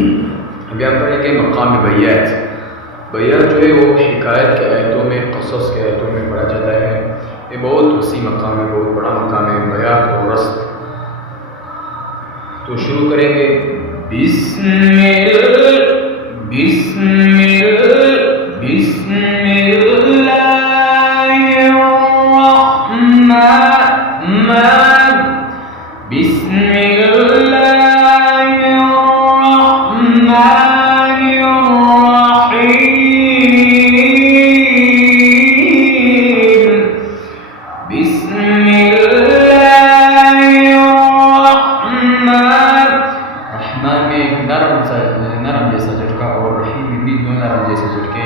अभी हम पढ़ेंगे मकाम बैयात। बैयात जो है वो हिकायत के आयतों में, क़सस के आयतों में पढ़ा जाता है। ये बहुत वसी मकाम है, बहुत बड़ा मकाम है बैयात और रस्म। तो शुरू करेंगे। नरम जैसा झटका और रहीम में भी दो नरम जैसे झटके।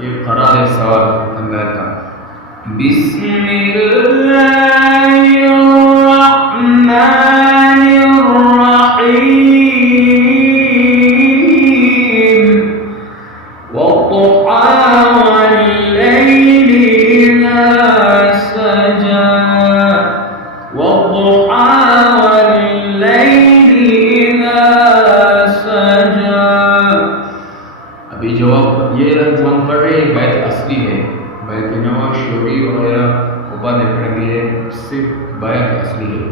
ये करार है सवाल अंदर का। अभी जवाब ये जो हम पढ़ रहे हैं बैत असली है, बैत नवा शोरी वगैरह ऊपर नहीं पढ़ेंगे, सिर्फ बैत असली है।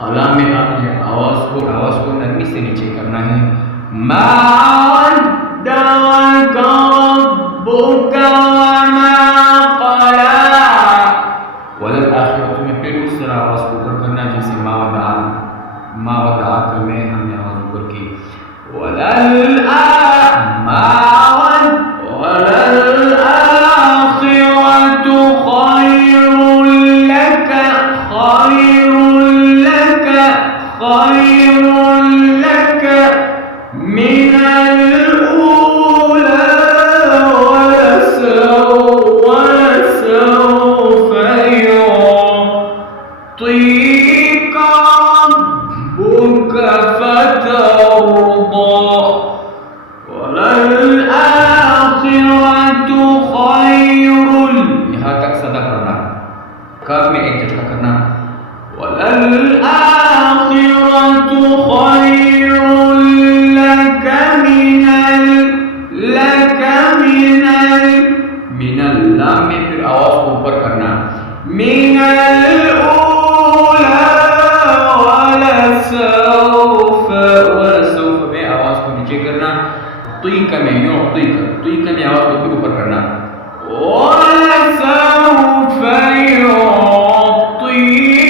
कलाम में आपने आवाज को नरमी से नीचे करना है। वलल आखिरत में फिर उस तरह आवाज को ऊपर करना जैसे मा वदअक में हमने आवाज ऊपर की। वलल आखिरतु खैरुल लक मिनल ऊला वलसौफ युअतीका रब्बुक फतर्दा। वलल आखिरतु खैरुल, यहाँ तक सदा करना, काफ में एक झटका करना। वलल आखिरतु खैरुल लक मिनल लाम में फिर आवाज को ऊपर करना। मिनल ऊला वलसौफ में आवाज को नीचे करना। तुइका में तुइका में आवाज को फिर ऊपर करना। वलसौफ युअतीका